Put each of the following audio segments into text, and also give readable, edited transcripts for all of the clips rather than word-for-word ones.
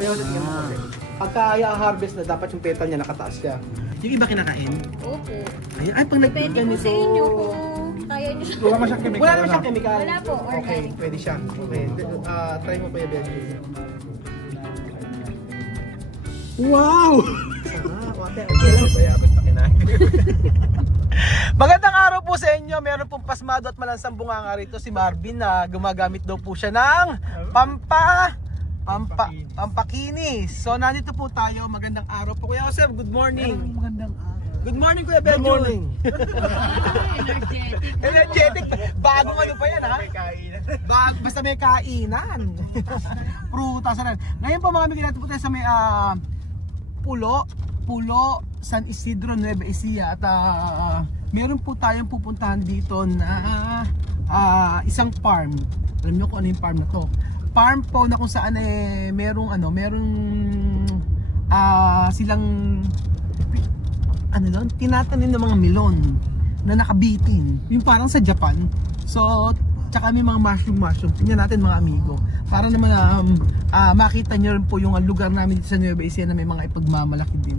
Kuya Jose, tingnan mo kasi. Pagka i-harvest na, dapat yung petal niya nakataas siya. Yung iba kinakain? Opo. Ay, pag Depende po sa inyo kung kaya nyo siya. Wala naman siyang chemical. Wala naman siyang chemical. Wala po, Okay, organic. pwede siya. Okay, try mo Kuya Benji. Wow! Bayabas na kinain. Magandang araw po sa inyo. Meron pong pasmado at malansang bunganga rito si Marvin na gumagamit daw po siya ng pampakinis. So nandito po tayo. Magandang araw po. Kuya Jose, good morning. Magandang araw. Good morning Kuya Benjo. Good morning. Energetic. Bagong ano pa yan ha? May kainan. Basta may kainan. Prutas na. Ngayon po mga amigo natin po tayo sa may Pulo, San Isidro, Nueva Ecija at meron po tayong pupuntahan dito na isang farm. Alam niyo kung ano yung farm na to? Farm po na kung saan merong silang tinatanim ng mga melon na nakabitin. Yung parang sa Japan. So, tsaka may mga mushroom. Tingnan natin mga amigo. Para naman makita nyo rin po yung lugar namin dito sa Nueva Ecija na may mga ipagmamalaki din.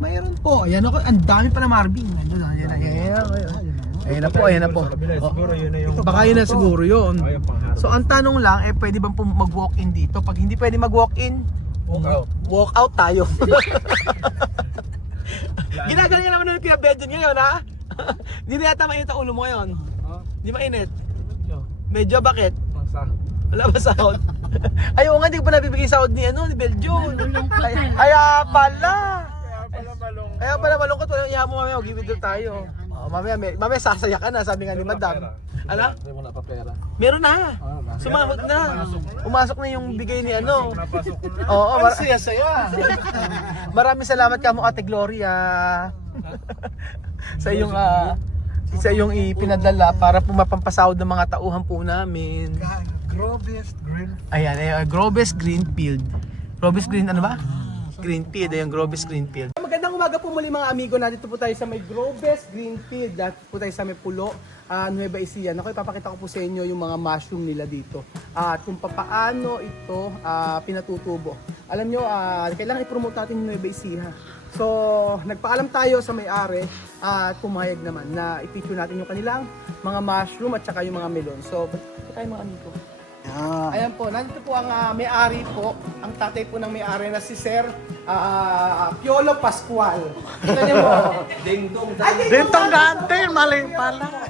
Mayroon po. Ayan ako. Ang dami pa na Marvin. Ayan na po. Siguro yun na yung... Baka yun na siguro yun. Oh, yung pangharap. So ang tanong lang, pwede bang mag-walk-in dito? Pag hindi pwede mag-walk-in, walk out tayo. Ginagaling naman ng Kuya Benjo ngayon ha? Hindi na yata mainit ang ulo mo ngayon. Hindi mainit? Medyo bakit? Wala ba sahod? Ayaw nga, hindi ko pa nabibigay sahod ni Beljo. Kaya pala. Kaya pala malungkot. Kaya mo mamaya, mag-ibig tayo. Mamaya sasaya ka na, sabi nga ni Madam. Ano? Wala pa pera. Meron na. Sumahod na. Umasok na yung bigay ni Napasok ko na. Oo, Ang saya-saya. maraming salamat ka mo Ate Gloria. sa iyong ipinadala para pumapampasahod ng mga tauhan po namin. Grobest Grill. Ayan, Grobes Greenfield. Grobes Green, ano ba? Greenfield, ayan, Grobes Greenfield. Magandang umaga po muli mga amigo. Nandito po tayo sa may Grobes Greenfield. Dito po tayo sa may Pulo, Nueva Ecija. Naku, ipapakita ko po sa inyo yung mga mushroom nila dito. At kung paano ito pinatutubo. Alam nyo, kailangan i-promote natin yung Nueva Ecija. So, nagpaalam tayo sa may-ari at pumayag naman na i-feature natin yung kanilang mga mushroom at saka yung mga melon. So, ito tayo mga amigo. Ayan po, nandito po ang may-ari po, ang tatay po ng may-ari na si Sir Piolo Pascual. Kita niyo po. Dentong dante, maling pala.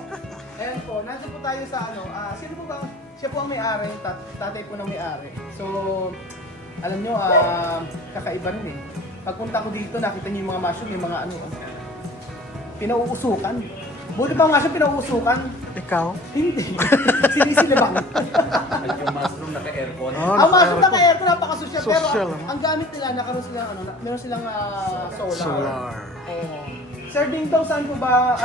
Ayan po, nandito po tayo sa sino po ba? Siya po ang may-ari, tatay po ng may-ari. So, alam nyo, kakaiba rin eh. Pagpunta ko dito, nakita niyo yung mga mushroom, yung mga pinauusukan. Buti pa nga siya pinauusukan. Ikaw? Hindi. Sinisilabang. At yung mushroom naka-aircon. Ang mushroom na kaya ito napaka-social. Pero Social, ang gamit nila, nakaroon silang, meron silang solar. Solar. Sir Ding Dong, saan po ba,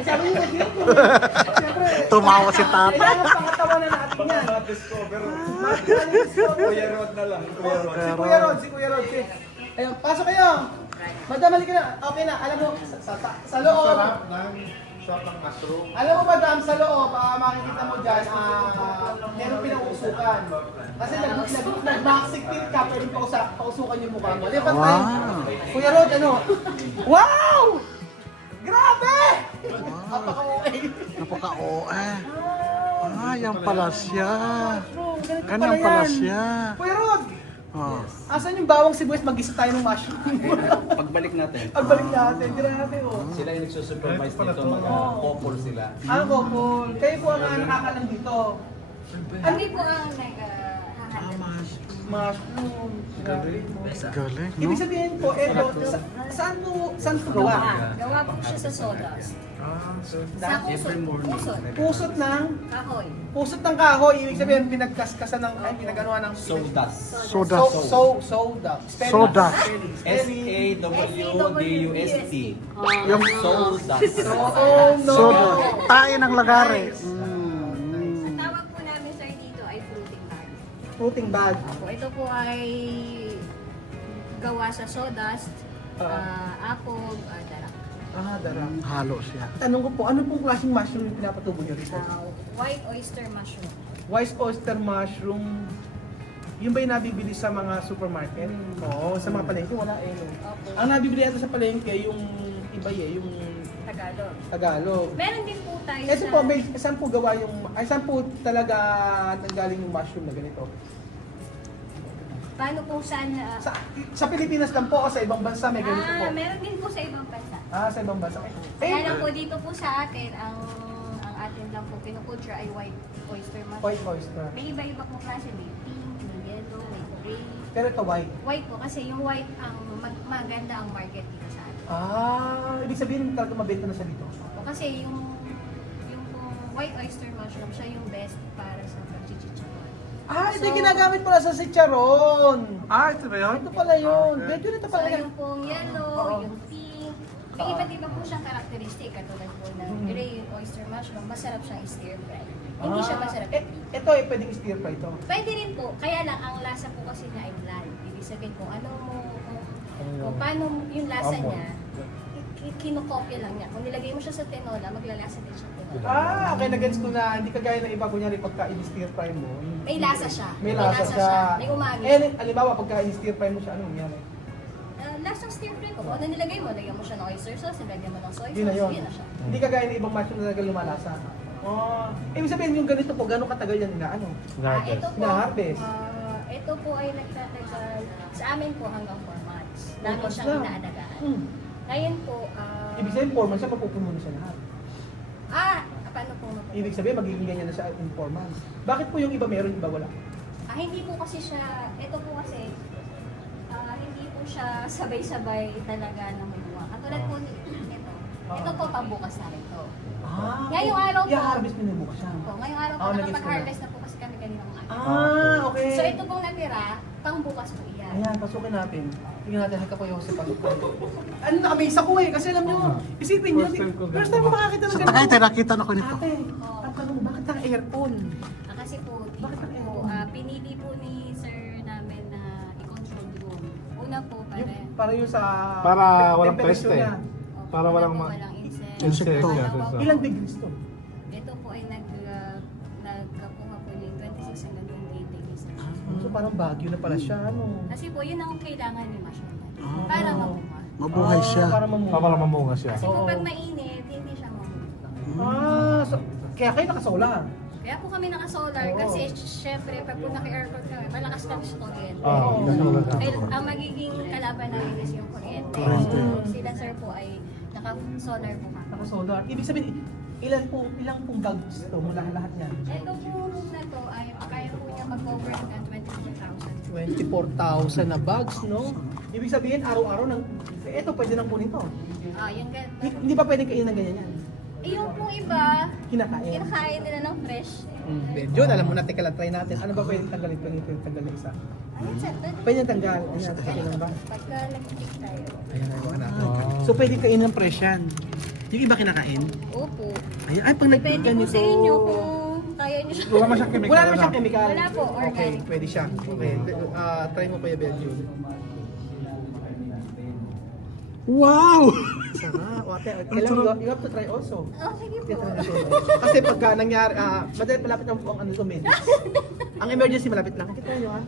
sabi niyo, siyempre, Tumawa si Tata. kailangan pangatawanan natin yan. Discover. Discover. Kuya Rod na lang. Kuya Rod. Si Kuya Rod. Ayun, pasok kayo. Madam, halika na. Okay na. Alam mo, sa loob. Shop ng mushroom. Alam mo, madam, sa loob, makikita mo dyan, meron pinauusukan. Kasi nag-maxi fit ka, pwedeng pausukan yung mukha mo. Lipat tayo. Kuya Rod, Wow! Grabe! Napaka-okay. Napaka-OA. Yan pala siya. Ganito Ganyan pala siya. Kuya Rod, asan yung bawang sibuyas? Mag-isa tayo ng mushroom. Pagbalik natin. Pagbalik natin, grabe oh. Sila yung nagsusupervise dito. Mga couple sila. Ano po, Paul? Kayo po ang nakakalang dito. Kami po ang naghahanap. Mushroom. Grabe po. Galing, no? Ibig sabihin po, saan po gawa? Gawa po siya sa sawdust. Sa Pusot ng kahoy. Ibig sabihin, pinagkaskasan ng, pinaganuhan ng Sawdust. Soda. Sawdust. S-A-W-D-U-S-T. Yung Sawdust. Oh no! soda. Tayo ng lagari. Ang tawag po namin sir dito ay fruiting bag. Fruiting bag. Opo, ito po ay gawa sa sawdust, apog, darak. Darang. Halo siya. Tanong ko po, ano pong klaseng mushroom yung pinapatubo nyo rito? White oyster mushroom. White oyster mushroom. Yung ba yung nabibili sa mga supermarket? Oo, sa mga palengke wala eh. No? Opo. Ang nabibili ito sa palengke yung iba eh, yung Tagalog. Tagalog. Meron din po tayo Ito sa... po, may saan po gawa yung, ay saan po talaga nanggaling yung mushroom na ganito? Paano po saan... Sa Pilipinas lang po o sa ibang bansa may ganito po? meron din po sa ibang bansa. Sa ibang bansa. Kaya lang po dito po sa atin, ang atin lang po kinukulture ay white oyster mushroom. White oyster. May iba-iba po klase, may pink, may yellow, may gray. Pero ito white. White po kasi yung white ang maganda ang market dito sa atin. Ibig sabihin talaga mabenta na siya dito. O, kasi yung pong white oyster mushroom, siya yung best para sa pagchichicharon. Ito yung ginagamit pala sa chicharon. Ito ba yun? Ito pala yun. Medyo nito So pala yung pong yellow, Oo. yung pink, may iba't iba po siyang karakteristik katulad po ng gray oyster mushroom, masarap siyang stir fry. Hindi siya masarap. Ito ay pwedeng stir fry ito. Pwede rin po, kaya lang ang lasa po kasi niya ay bland. Ibig sabihin kung ano mo, kung paano yung lasa niya, kinokopya lang niya. Kung nilagay mo siya sa tinola, maglalasa din siya tinola. Okay, na-gets ko na. Hindi kagaya ng iba, kunyari pagka i-stir fry mo. May lasa siya. May lasa siya. May umami. Halimbawa, pagka i-stir fry mo siya, anong nangyari? Lasang stir fry po. Kung ano nilagay mo, lagyan mo siya ng oyster sauce, nilagyan mo ng soy Yun na sauce, yun. yun na siya. Hindi kagaya ng ibang mushroom na talaga lumalasa. Ibig sabihin yung ganito po, gano'ng katagal yan inaano? Ito po, Na-harvest. ito po ay nagtatagal sa amin po hanggang 4 months. Namin months siyang lang. inaalagaan. Hmm. Ngayon po, Ibig sabihin, 4 months siya, mapupuno na siya lahat. paano po mapupunta? Ibig sabihin, magiging ganyan na siya in 4 months. Bakit po yung iba meron, iba wala? Hindi po kasi siya, ito po kasi, hindi po siya sabay-sabay talaga namubuha. Katulad po nito. Ito po pambukas na rin to. Ngayong araw po. I-harvest nyo na bukas siya. Ngayong araw po, nagets ko na. nakapag-harvest na po kasi kami kaninang umaga. Okay. So ito pong natira, pangbukas po iyan. Ayan, pasukin natin. Tingnan natin, halika po yung sa pasukin. Ano, nakabisa ko eh. Kasi alam nyo, isipin nyo, first time ko makakita ng ganito. Nakita, nakita na ko nito. Ate, ang tanong, bakit naka-aircon? Kasi po, Bakit ang dito po, pinili po ni sir namin na i-control room. Una po, Para yung sa... Para walang temperature peste. niya. Para walang walang insect. Insekto. Pangalawa po, Ilang degrees to? ito po ay nagkapunga po ni 26 hanggang 28 degrees Celsius. So parang bagyo na pala siya, ano? Kasi po, yun ang kailangan ni mushroom para mamunga. Mabuhay siya. Para mamunga. Para mamunga siya. Kasi po Oo. pag mainit, hindi siya mamunga. So, kaya kayo nakasolar. Kaya po kami naka-solar Oo. kasi syempre pag po naka-aircon kami, malakas kami sa kuryente. Ay, ang magiging kalaban namin is yung kuryente. So, sila sir po ay naka-solar po kami. Nakasolar. Ibig sabihin, ilang pong bags to mula lahat yan? Ito po room na to ay kaya po niya mag-cover ng 24,000. 24,000 na bags, no? Ibig sabihin, araw-araw nang... Ito, pwede nang kunin to. Yung ganito. Hindi ba pwede kainin ng ganyan yan? Yung pong iba, Kinakain. kinakain nila ng fresh. Yun, alam mo na, teka lang, try natin. Ano ba pwede tanggalin? Pwede tanggalin isa. Ayun sir, Pwede yung tanggal. Ayan, okay lang ba? pagka nag-click tayo. Ayan, ayaw natin. So, pwede kainin ng fresh yan. Yung iba kinakain? Opo. Ay, pag Depende po nag-ganito... sa inyo kung kaya nyo siya. Wala naman siyang chemical. Wala naman siyang chemical. Wala po, Okay, organic. pwede siya. Okay, try mo Kuya Belgium. Wow! Sarap. Kailangan you have to try also. Sige po. Kasi pagka nangyari, madali malapit ang ano to medyo. Ang emergency malapit lang. Kita nyo ha.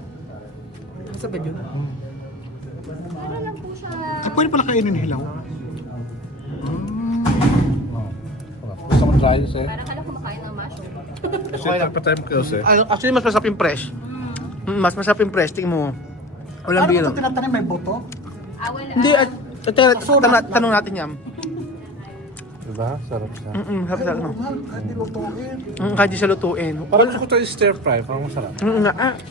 Sa bed yun. Para lang po siya. Pwede pala kainin hilaw. Gusto ko try this eh. Para ka lang kumakain ng mushroom. Kasi nagpa-time kills eh. Actually, mas masarap yung fresh. Mas masarap yung fresh. Tingin mo. Walang Ano biro. ito tinatanim? May buto? Wala. Hindi, tanong natin yan. Diba? Sarap siya. Sarap sa ano. Kahit nilutuin. Kahit di siya lutuin. Parang gusto ko tayo stir fry. Parang masarap.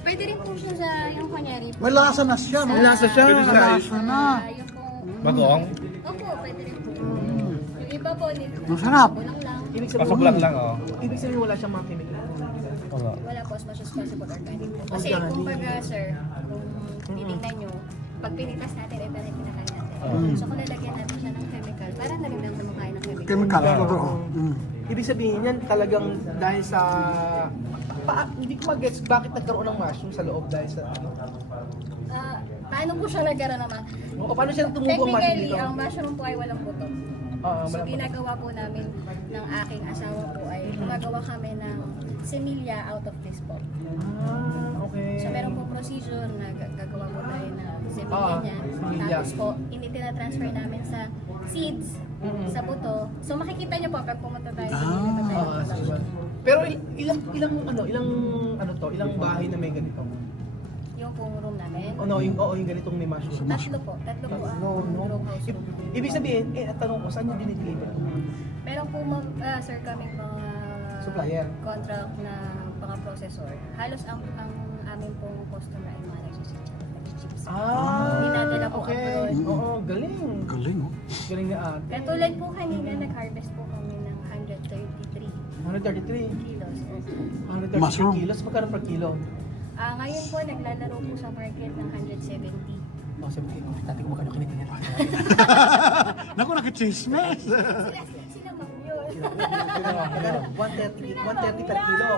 Pwede rin po siya sa yung kunyari. May lasa na siya. No? May lasa siya. Pwede siya. May lasa na. Yung po. Bagoong? Opo, pwede rin po. Yung iba po, Masarap. Walang lang. Ibig Kaso sabihin, black lang oh. ibig sabihin wala siyang mga chemical. Wala. Wala po as much as possible organic po. Kasi Organic. kumbaga sir, kung titignan nyo, pag pinitas natin, ito na kinakain natin. So kung lalagyan natin siya ng chemical, parang na rin lang kumakain ng chemical. Chemical. Totoo. Ibig sabihin yan talagang dahil sa... hindi ko mag-gets bakit nagkaroon ng mushroom sa loob dahil sa... Paano po siya nagkaroon naman? O paano siya tumubo ang mushroom Technically, dito? ang mushroom po ay walang buto. So Wala pa. ginagawa po namin ng aking asawa po ay gumagawa kami ng Semilla out of this po. Okay. So meron po procedure na gagawa po tayo ng semilla Ah, niya. semilla. Tapos po, tinatransfer namin sa seeds, sa buto. So makikita niyo po pag pumunta tayo sa dito tayo. Pero ilang bahay na may ganito? Yung pong room namin. Yung ganitong may mushroom. Tatlo po ang room house room. Ibig sabihin, tanong ko, saan yung dinideliver? Meron po sir kaming mga Supplier. contract na mga processor. Halos ang aming pong customer ay mga nagchichips. Dinadala po okay. abroad. Oo, galing. Galing, oh. Galing na ate. Katulad po kanina, nag-harvest po kami ng 133 133. kilos. 133 Mushroom. kilos. Magkano per kilo? Ngayon po, naglalaro po sa market ng 170. Oh, sabi ko, dati ko magkano kinitin nito. Naku, nakichismes. Sila ma'am yun. 130 per kilo.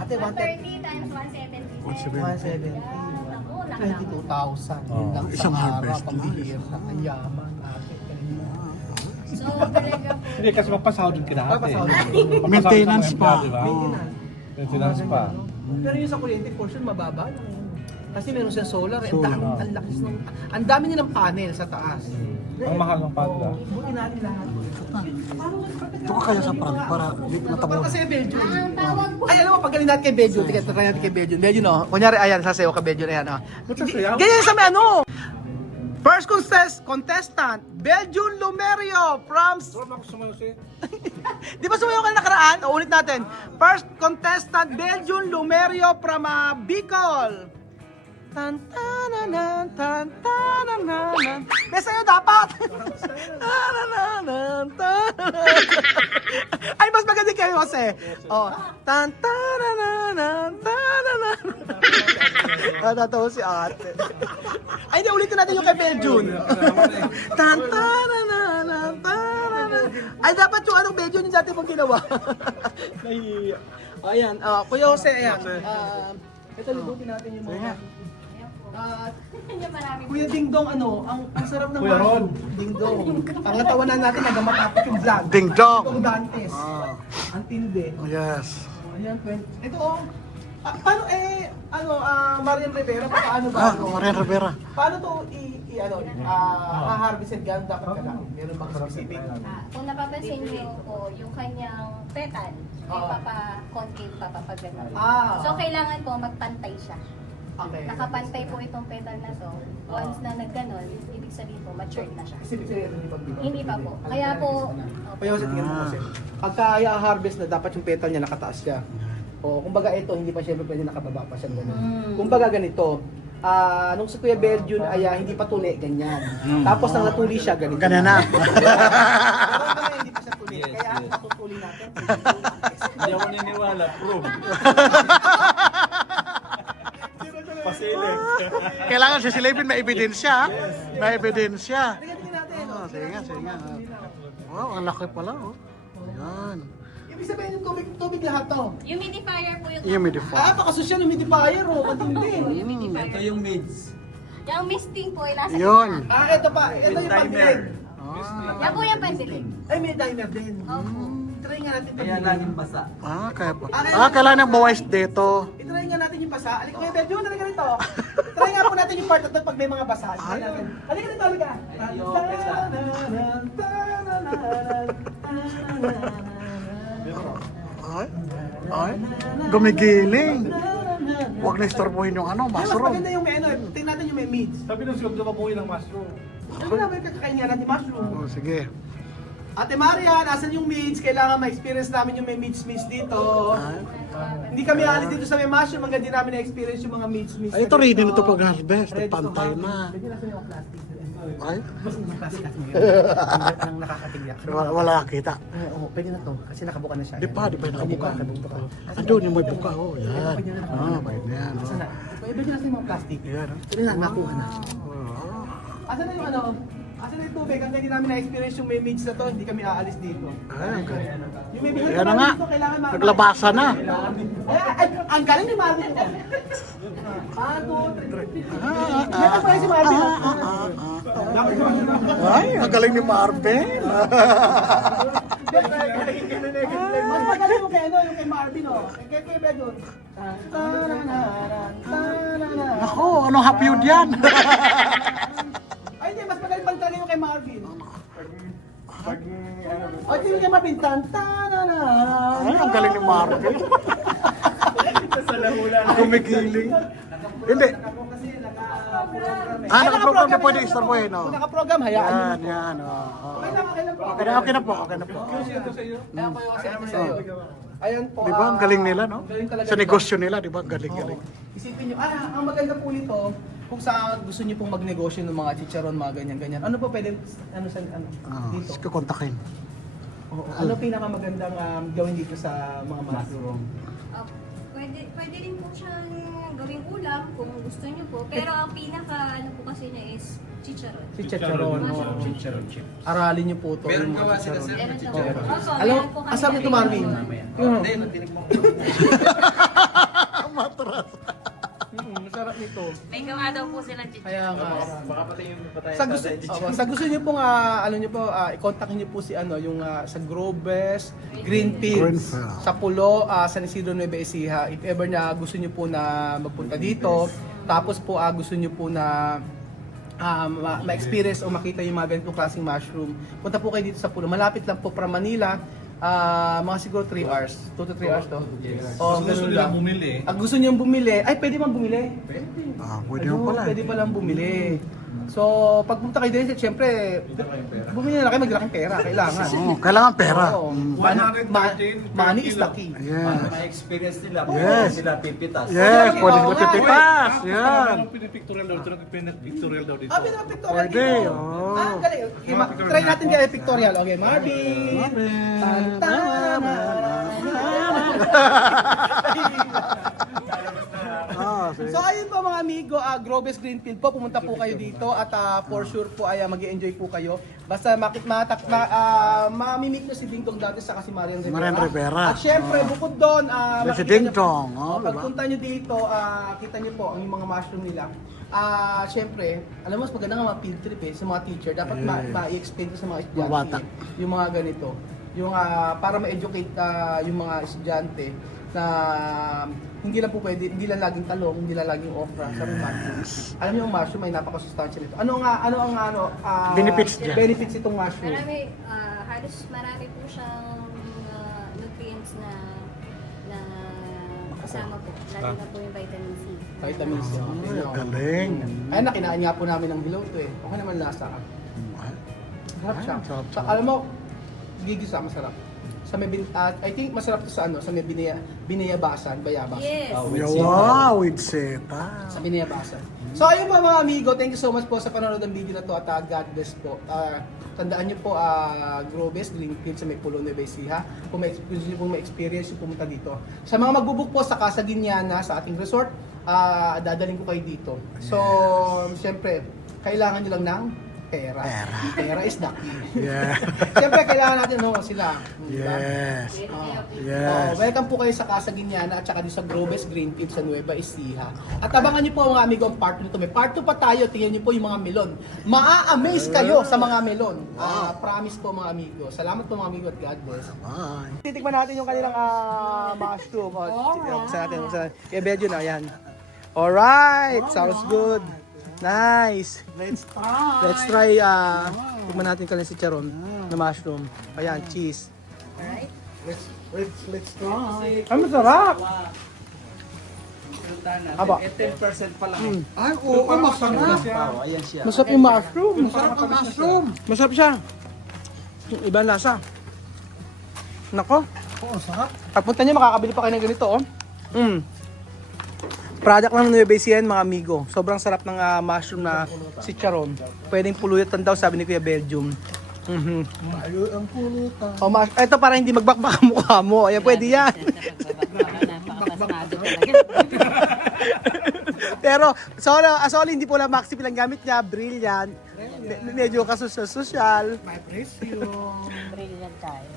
Ate, 130 times 170. 170. Naku, nakakapos. 22,000. Yun lang Isang sa araw, harvest pambihir. Ang yaman, ate. So, talaga po. Hindi, kasi magpasahod din kina ate. Papasahod. Maintenance pa. Di ba? Maintenance. Maintenance pa. Pero yung sa kuryente portion, mababa lang. Kasi meron siyang solar. Ang Solar. dami, ang lakas ng... Ang dami niya ng panel sa taas. Ang mahal ng padla. Buti natin lahat. Ito ka kaya sa front para di Para matabon. kasi Belgium. Ang tawag po. Ay, alam mo, pag galing natin kay Belgium, tika, try natin kay Belgium. Belgium, no? Kunyari, ayan, sasayaw ka Belgium, ayan, no? Ganyan sa may ano! First contestant, Belgium Lumerio from... Di ba sumayaw ka na nakaraan? O, ulit natin. First contestant, Belgium Lumerio from Bicol. Tan tananan, tan tananan. Besa sa'yo dapat. Tananan, tananan. Ay, mas maganda kayo kasi. Oh, tan tananan, tananan. Natatawa si ate. Ay, di, ulitin natin yung kay Belgium. Tan tananan, tananan. Ay, dapat yung anong Belgium yung dati mong ginawa. Nahihiya. Ayan, Kuya Jose, ayan. Ito, libutin natin yung mga... Yung maraming Kuya Ding Dong, ang sarap ng mushroom. Ding Dong. Pangatawanan natin, nagamapapit yung vlog. Ding Dong. Dong Dantes. Ang tindi. Yes. Ayan, ito paano Marian Rivera, paano ba? Marian Rivera. Paano to harvested gano'n dapat kalaki? Meron bang specific? kung napapansin niyo po, yung kanyang petal, ay papa-concave, papapagano'n. So, kailangan po magpantay siya. Okay. Nakapantay po itong petal na to. Once na nagganon, ibig sabihin po, matured na siya. Kasi bigyan rin yung pagbiba. Hindi pa po. Kaya po, Kuya Jose, tingnan mo kasi. Pagka i-harvest na, dapat yung petal niya nakataas siya. O, kumbaga ito, hindi pa syempre pwede nakababa pa siya ganun. Kumbaga ganito, nung si Kuya Belgium ay hindi pa tuli, ganyan. Tapos nang natuli siya, ganito. Ganyan na. Pero kami hindi pa siya tuli, kaya ang patutuli natin. Hindi ako naniniwala, prove. Pasilip. Kailangan sisilipin, may ebidensya. May ebidensya. Tingnan natin. Sige nga, sige nga. Wow, ang laki pala, oh. Ayan. Ibig sabihin yung tubig lahat to. humidifier po yung... Humidifier. Pakasosyan, humidifier, matindi. Ito yung mids. Yung misting po ay nasa Yun. gitna. Ito pa, ito yung pagdilig. Yan po yung pandilig. Ay, may timer din. Opo. Try nga natin Kaya laging basa. Kaya pa. Kailangan ng buwais dito. I-try nga natin yung basa. Alika kayo, Belgium, halika rito. Try nga po natin yung part na to pag may mga basa. Try natin. Halika rito, halika. Ay, gumigiling. Huwag na istorbohin yung Mas mushroom. maganda yung may tingnan natin yung may meats. Sabi ng siyog na mabuhay ng mushroom. Ano na ba yung kakakain nga natin mushroom? Oh, sige. Ate Maria, nasan yung meats? Kailangan ma-experience namin yung may meats dito. Hindi kami alis dito sa may mushroom hanggang di namin na-experience yung mga meats. Ay, ito ready na ito pag harvest. Pantay na. Pwede nasan yung plastic. Ay, Mas yung plastic kasi ang nakakatigyak. wala kita. Oo, pwede na to. Kasi nakabuka na siya. Di pa nakabuka. Nakabuka. Andun yung may buka, oh. Yan. Pwede na yan. Asan na? Pwede nasan yung mga plastic. Yan. Pwede na, nakuha na. Oh. Asan na yung asan na yung tubig? Hanggang hindi namin na-experience yung may meats na to, hindi kami aalis dito. Ay, Yung may bihar yan na nga. dito, kailangan Naglabasa na. Ay, ang galing ni Marvin. 1, 2, 3. Meron pa rin si Marvin. Ay, ang galing ni Marvin. Mas magaling yung kay Marvin, oh. Kay Bedon. Ako, ano happy yun yan? Ay, hindi. Mas magaling pang talaga yung kay Marvin. Ay, hindi kay Marvin. Ay, ang galing ni Marvin. Kumikiling. Hindi. Naka-program na pwede istorbohin, no? Kung naka-program, hayaan nyo. Yan. Okay lang, okay lang po. Okay na po. Ayan po yung kasi ito sa'yo. Ayan po. Di ba, ang galing nila, no? Galing talaga Sa nito. negosyo nila, di ba, ang galing-galing. Isipin nyo, ang maganda po nito, kung sa gusto nyo pong magnegosyo ng mga chicharon, mga ganyan-ganyan, ano po pwede, dito? Kukontakin. Ano pinakamagandang gawin dito sa mga mushroom? Pwede rin po siyang gawing ulam kung gusto niyo po. Pero ang pinaka ano po kasi niya is chicharon. Si chicharon. Mushroom Chicharon chip. Aralin nyo po ito. Meron yung mga gawa sila chicharon. sir. Meron daw. Chicharon. Opo, Alam, meron po kami asam nito ganyan. Marvin? Hindi, natinig mo. Matras. Masarap nito. May gawa daw po silang chicharon. Kaya nga. Baka pati yung patay Sa gusto niyo pong ano niyo po i-contact niyo po si yung sa Grobes Green Fields Greenfield. sa Pulo San Isidro Nueva Ecija. If ever na gusto niyo po na magpunta dito, tapos po gusto niyo po na ma-experience o makita yung mga ganitong klaseng mushroom, punta po kayo dito sa Pulo. Malapit lang po from Manila. Mga siguro 3 hours. 2 to 3 hours to. O, Gusto ganun nila lang. bumili. Gusto niyo bumili, ay pwede man bumili. Pwede Ayun, mo pala. Pwede palang bumili. So, pag pumunta kayo din, siyempre, bumili na lang kayo, maglaking pera. Kailangan. Kailangan pera. Oo. 113 Money is per the key. Yes. Ma-experience nila. Yes. Sila pipitas. Yes, pwede Oo mo nga. pipitas. Yan. Meron pinipictorial daw. Ito pinipictorial daw dito. Pinaka-pictorial Pwede, dito. oo. Galing. Okay, try natin kaya pictorial. Okay, Marvin. So ayun po mga amigo, Grobes Greenfield po, pumunta po kayo dito at for sure po ay mag-i-enjoy po kayo. Basta mamimik nyo si Ding Dong dati sa si Marian Rivera. Marian Rivera. At syempre, bukod doon, Si makikita Ding nyo po- Dong, oh, diba? pagpunta nyo dito, kita nyo po ang yung mga mushroom nila. Syempre, alam mo, mas maganda nga mga field trip sa mga teacher. Dapat Yes. ma-explain ko sa mga Mga bata. estudyante yung mga ganito. Yung para ma-educate yung mga estudyante na hindi lang po pwede, hindi lang laging talong, hindi lang laging okra, sa mushroom. Alam niyo yung mushroom ay napakasustansya nito. Ano ang Benefits niya. benefits itong mushroom? Halos marami po siyang nutrients na kasama po. Lalo na po yung vitamin C. Vitamin C. Ay, galing. Ay, nakinain nga po namin ng hilaw to eh. Okay naman lasa. Masarap siya. Sarap siya. Alam mo, gigisa, masarap. Sa may I think masarap to sa sa may binayabasan, bayabas. Yes. Wow, with seta. Sa binayabasan. So ayun po mga amigo, thank you so much po sa panonood ng video na to at God bless po. Tandaan niyo po, Grobes Greenfield sa may Pulo Nueva Ecija. Kung may gusto niyo pong ma-experience yung pumunta dito. Sa mga magbubook po sa Casa Guiniana sa ating resort, dadaling ko kayo dito. So, siyempre, kailangan niyo lang ng pera. Pera is the key. Yeah. Siyempre, kailangan natin sila. Diba? Yes. Oh, Yes. welcome po kayo sa Casa Guiniana at saka din sa Grobes Greenfield sa Nueva Ecija. At abangan niyo po mga amigo ang part nito. May part 2 pa tayo. Tingnan niyo po yung mga melon. Maa-amaze kayo sa mga melon. Promise po mga amigo. Salamat po mga amigo at God bless. Bye. Titikman natin yung kanilang mushroom. Buksan natin. I-bedyo na. Yan. Alright. Sounds good. Nice. Let's try. Let's try. Tikman natin kanilang si Charon na mushroom. Ayan, cheese. Let's try. Ay, masarap. Aba. 10% pa lang. Ay, oo, masarap. Ayan siya. Masarap yung mushroom. Masarap ang mushroom. Masarap siya. Ibang lasa. Nako. Oo, sarap. Pagpunta niyo, makakabili pa kayo ng ganito, oh. Product lang ng Nueva Ecija mga amigo. Sobrang sarap ng mushroom na si Charon. Pwedeng pulutan daw, sabi ni Kuya Belgium. Mayo ang pulutan. Ito para hindi magbakbak ang mukha mo. Ayan, pwede yan. Napakapasmado talaga. Pero, sorry, hindi po lang Maxi lang gamit niya. Brilliant. Medyo kasosyal. My presyo. Brilliant tayo.